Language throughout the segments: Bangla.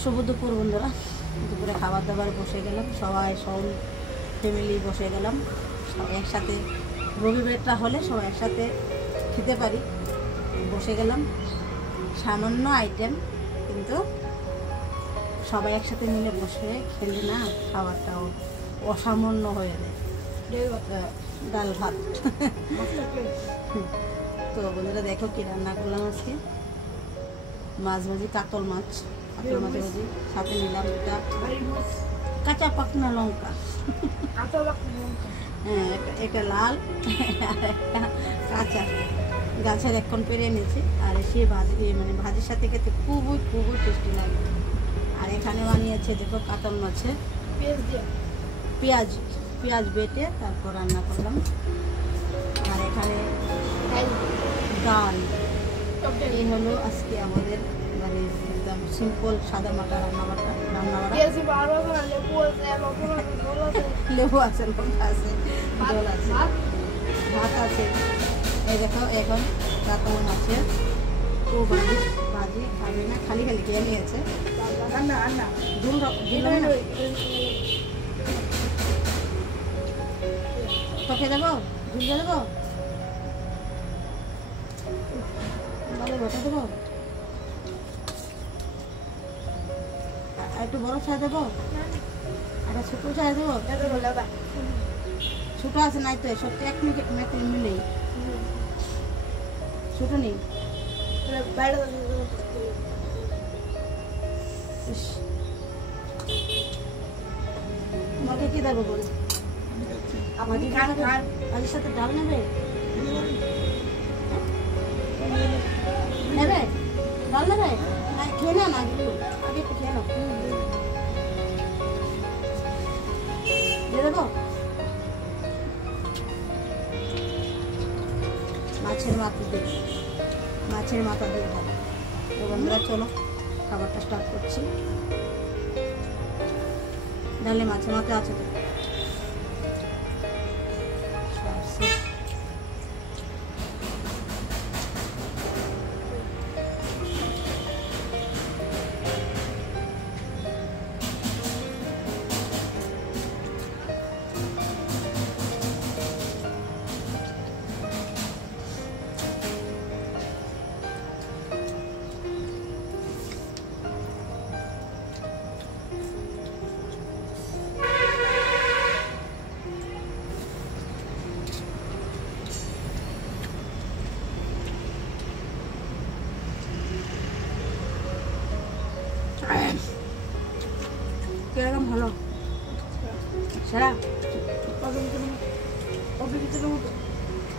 শুভ দুপুর বন্ধুরা, দুপুরে খাবার দাবার বসে গেলাম, সবাই সব ফ্যামিলি বসে গেলাম সবাই একসাথে। রবিবারটা হলে সবাই একসাথে খেতে পারি, বসে গেলাম। সামান্য আইটেম, কিন্তু সবাই একসাথে মিলে বসে খেলে না খাবারটাও অসামান্য হয়ে যায়। ডাল ভাত। তো বন্ধুরা দেখো কি রান্না করলাম আজকে। মাছ ভাজি, কাতল মাছ ভাজি, সাথে নিলাম দুটা কাঁচা পাকনা লঙ্কা। হ্যাঁ, এটা লাল আর একটা কাঁচা, গাছের এখন পেরে নিয়েছি। আর সে ভাজি মানে ভাজির সাথে খেতে খুবই খুবই টেস্টি লাগে। আর এখানে বানিয়েছে দেখো কাতল মাছে পেঁয়াজ বেটে তারপর রান্না করলাম। আর এখানে ডাল। এই হলো আজকে আমাদের মানে একদম সিম্পল সাদা মাটা রান্নাবাটা। লেবু আছে, লঙ্কা আছে, জল আছে, ভাত আছে। এই দেখো এখন কাতল মাছের ভাজি খাবে না, খালি খালি খেয়ে নিয়েছে। তোকে দেবো, ঝুল দেবো, দেবো একটু বড় চা দেবো, একটা ছোটো চা দেবো। ছোটো আছে নাই তো, সত্যি এক মিনিট মিলেই ছোটো নেই। তোমাকে কি দেবো বল? ভাজির সাথে ডাল নেবে? নেবে ডাল নেবে? না খেয়ে নাও না, আগে একটু খেয়ে নাও। দিয়ে দেবো? মাছের মাথা দিয়ে দেবো। তো বন্ধুরা চলো খাবারটা স্টার্ট করছি। ডালে মাছের মাথা আছে তো। কিরকম হলো? সেরা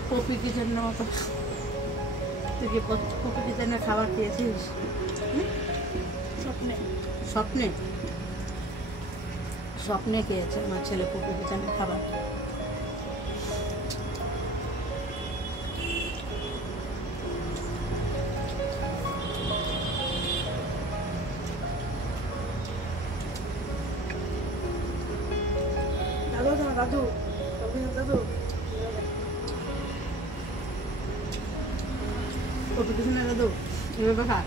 পপি কিচেনের মতো। তুই কি পপি কিচেনের খাবার খেয়েছিস? স্বপ্নে খেয়েছে আমার ছেলে পপি কিচেনের খাবার। দাদু পপি কিচেনের দাদু এভাবে খা।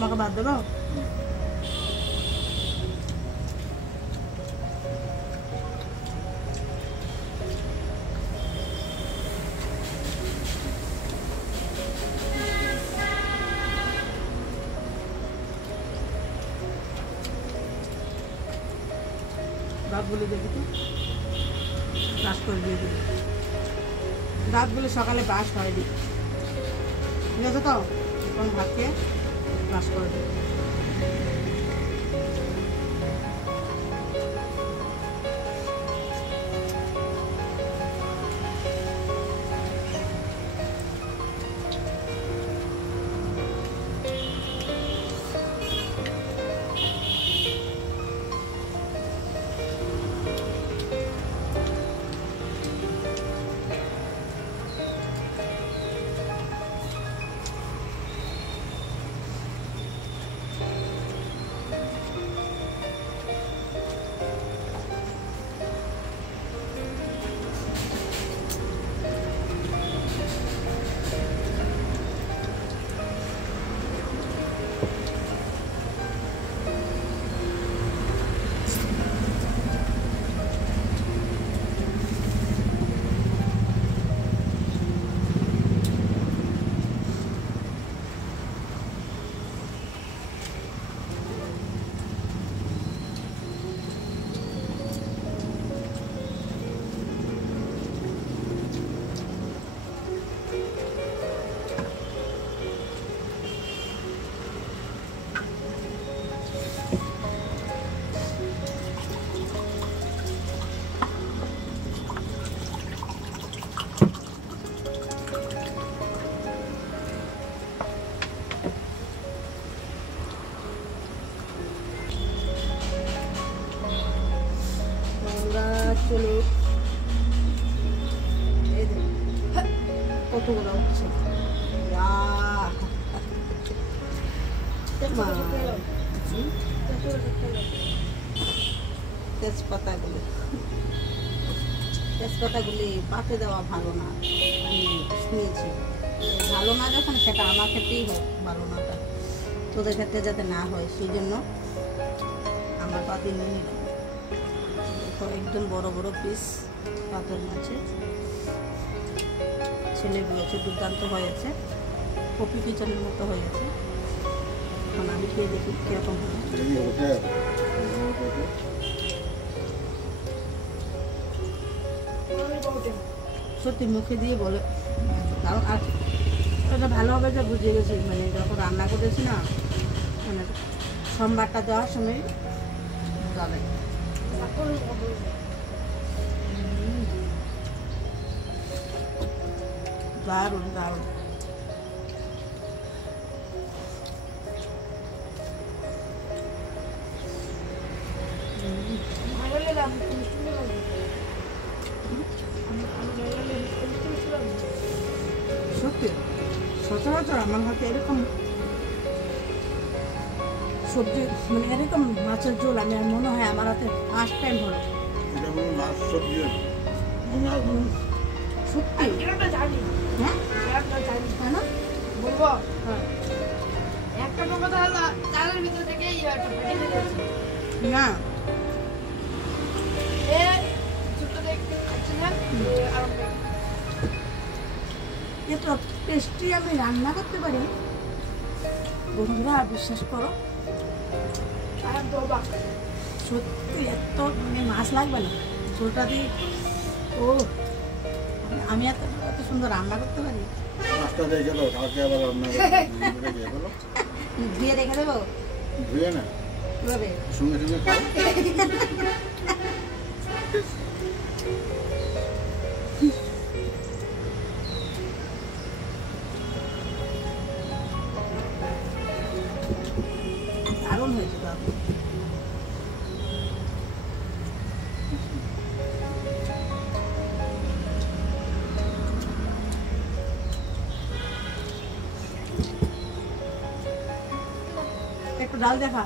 তোমাকে বাদ দেবো? দাঁতগুলো দেখি তো, ব্রাশ করে দিয়ে দিবি। দাঁতগুলো সকালে ব্রাশ হয়নি, ঠিক আছে তো? এখন ভাত খেয়ে ব্রাশ করে দিবি। কতগুলো উঠছে। আহ, মা। তেজপাতাগুলি তেজপাতাগুলি পাতে দেওয়া ভালো না, আমি শুনেছি। ভালো না যখন, সেটা আমার ক্ষেত্রেই হোক ভালো নাটা, তোদের ক্ষেত্রে যাতে না হয় সেই জন্য আমার পাতে নিয়ে নিলাম। দেখো একদম বড় বড় পিস পাতের মাছে ছেলে দিয়েছে, দুর্দান্ত হয়েছে, কপি কিচেনের মতো হয়েছে। এখন আমি খেয়ে দেখি কীরকম হয়। সত্যি মুখে দিয়ে বলে, কারণ আর এটা ভালোভাবে যা বুঝে গেছি, মানে যখন রান্না করেছি না, মানে সোমবারটা দেওয়ার সময় যাবে। দারুণ দারুণ। সত্যি সচরাচর আমার হাতে এরকম সবজি, মানে এরকম মাছের ঝোল আমি আর মনে হয় আমার হাতে ফার্স্ট টাইম হলো। সত্যি হ্যাঁ, তাই না? বলবো হ্যাঁ। একটা কথা হলো চালের ভিতর থেকে একটা ফেটে গেছে। না এ ছোটটা দেখতে খাচ্ছি না, আর এত টেস্টি আমি রান্না করতে পারি বন্ধুরা, বিশ্বাস করো। আর বাবা সত্যি এত মানে মাছ লাগবে না ঝোলটা দিয়ে। ও আমি এত এত সুন্দর রান্না করতে পারি। মাছটা রেখে দাও, কালকে আবার রান্না করে দিয়ে বলো। ধুয়ে রেখে দেবো? ধুয়ে না, কীভাবে? সঙ্গে সঙ্গে খাও। দারুণ হয়েছে দারুণ। একটু ডাল দেখা।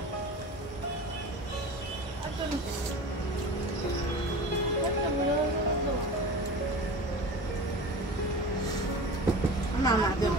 না না দেব।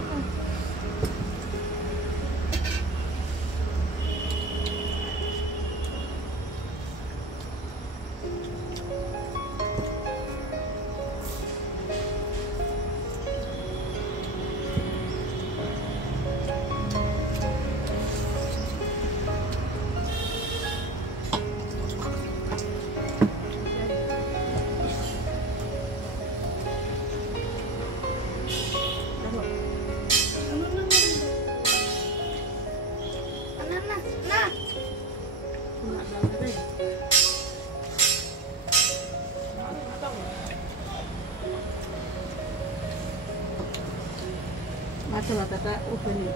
মাছের মাথাটা উপরে নিয়ে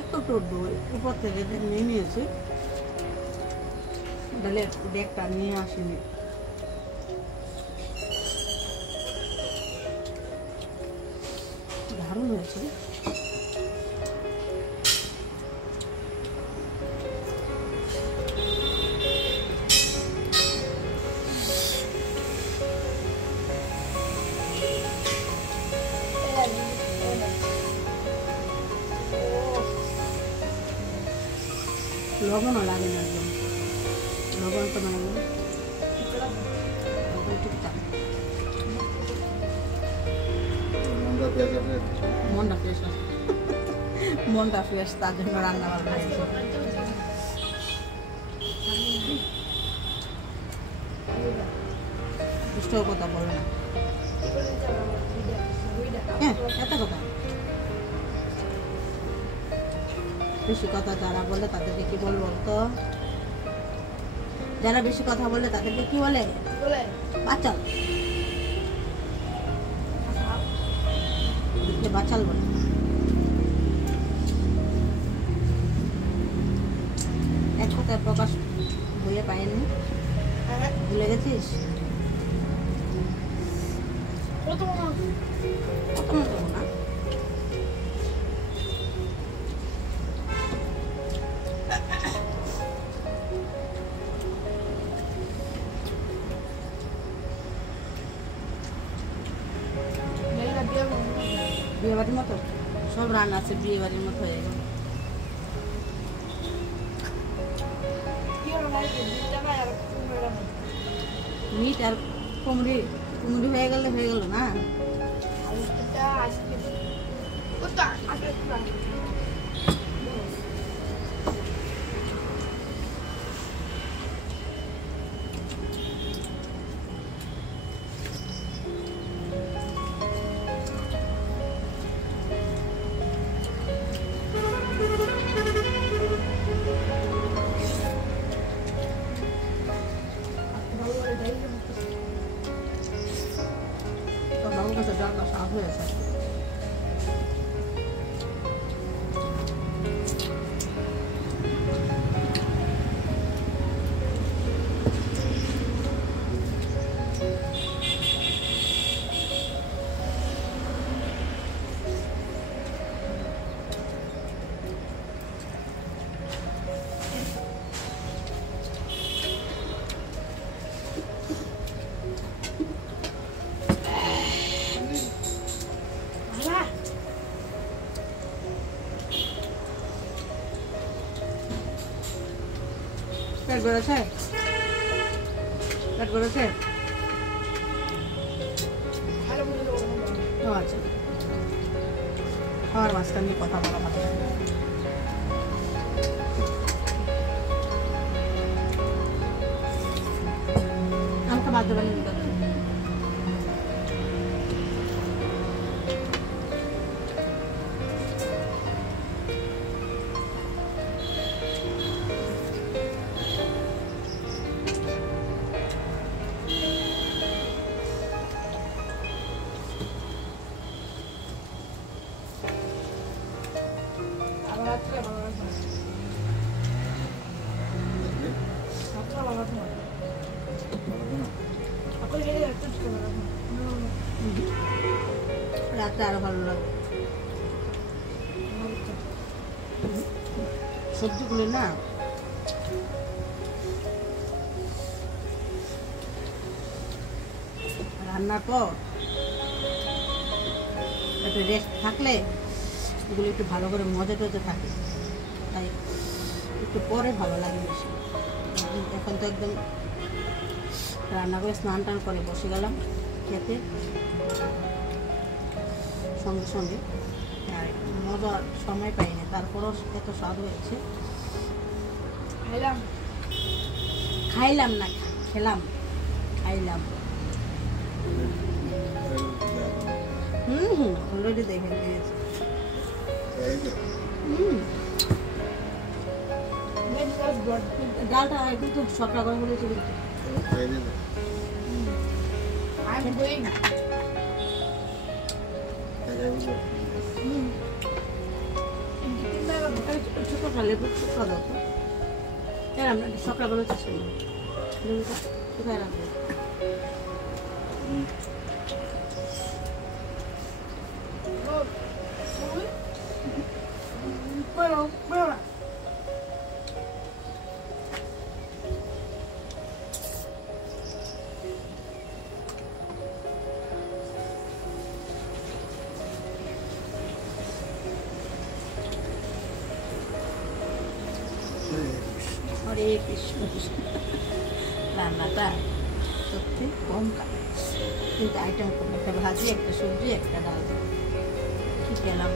একটু টুটবো, উপর থেকে নিয়ে নিয়েছি, ডালের ব্যাগটা নিয়ে আসিনি। দারুণ হয়েছে। লবণও লাগে না, একদম লবণ তো মানে লবণ টুকটাক। মনটা ফ্রেশ আছে, মনটা ফ্রেশ, তার জন্য রান্না বান্না হয়েছে। দুষ্ট কথা বলে না, হ্যাঁ এত কথা। বেশি কথা যারা বলে তাদেরকে কি বলবো তো? যারা বেশি কথা বলে তাদেরকে কি বলে? বাচাল। বাচাল বলে। এক কথায় প্রকাশ বইয়ে পাইনি, ভুলে গেছিস? কত মনে কত মনে দেবো না মেয়েরা বিয়ে করবে বিয়ে বাড়ির মতো সব রান্না আছে বিয়ে বাড়ির মতো হয়ে গেল কি হলো ভাই দিতে ভাই আর কুমড়া না মিট আর কুমড়ি কুমড়ি হয়ে গেল না আর এটা আইসক্রিম ওটা আইসক্রিম তো বাবুর কাছে ডালটা সাফ হয়েছে ভালা পেট বেড়েছে পেট বেড়েছে ভালো মনে দেবো ও আচ্ছা খাওয়ার মাঝখান নিয়ে কথা বলা ভালো লাগে। আমাকে বাধ্য বানিয়ে দিতে হবে। আবার রাত্রে ভালো লাগবে রাত্রে ভালো লাগবে আপনি গেলে একটু ভালো লাগবে রাতটা আরো ভালো লাগে সবজিগুলো না রান্নার পর একটু রেস্ট থাকলে এগুলো একটু ভালো করে মজা টজা থাকে তাই একটু পরে ভালো লাগে বেশি এখন তো একদম রান্না করে স্নান টান করে বসে গেলাম খেতে সঙ্গে সঙ্গে আর মজার সময় পাইনি তারপরও এত স্বাদ হয়েছে খাইলাম খাইলাম না খেলাম খাইলাম অলরেডি দেখে নিয়েছি মেন ওয়াজ গড ডালটা কিন্তু সবটা গরম করেছে কিন্তু আই এম গোইং ছোটো খালে ছোটো দাও তো আমরা সকালবেলা চাষ করি কোথায় রাখবো Bueno. হরে কৃষ্ণ রান্নাটা সত্যি কম কাজ কিন্তু আইটেম কম একটা ভাজি একটা সবজি একটা ডাল কি পেলাম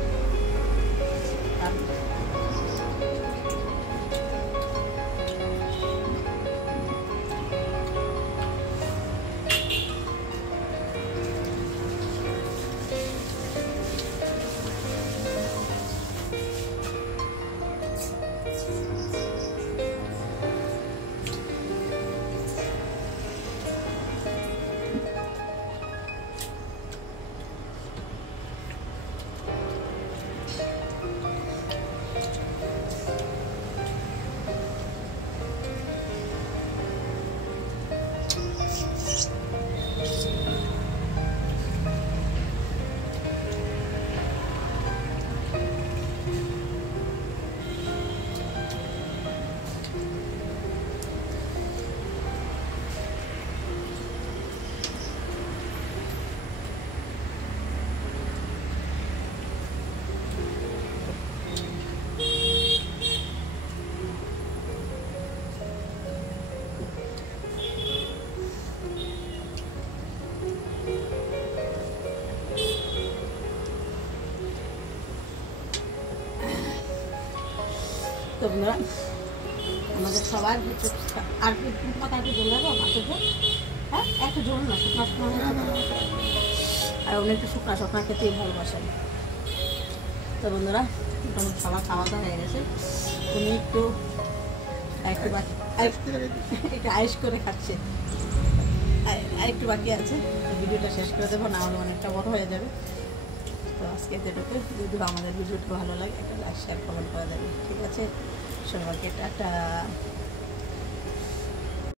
তো বন্ধুরা আমাদের সবার আর কি তোমাকে আর কি জল দেবো মাছের ঝোল? হ্যাঁ একটু জল না শুকনা শুকনা না না আর উনি একটু শুকনা শুকনা খেতেই ভালোবাসেন। তো বন্ধুরা মোটামুটি সবার খাওয়া দাওয়া হয়ে গেছে। উনি একটু একটু বাকি একটু আয়েস করে খাচ্ছে, আর একটু বাকি আছে। তো ভিডিওটা শেষ করে দেবো, না হলে অনেকটা বড় হয়ে যাবে। তো আজকে যেটুকু, যদি আমাদের ভিডিওটা ভালো লাগে একটা লাইক শেয়ার কমেন্ট করে দেবেন, ঠিক আছে? সবাইকে টাটা।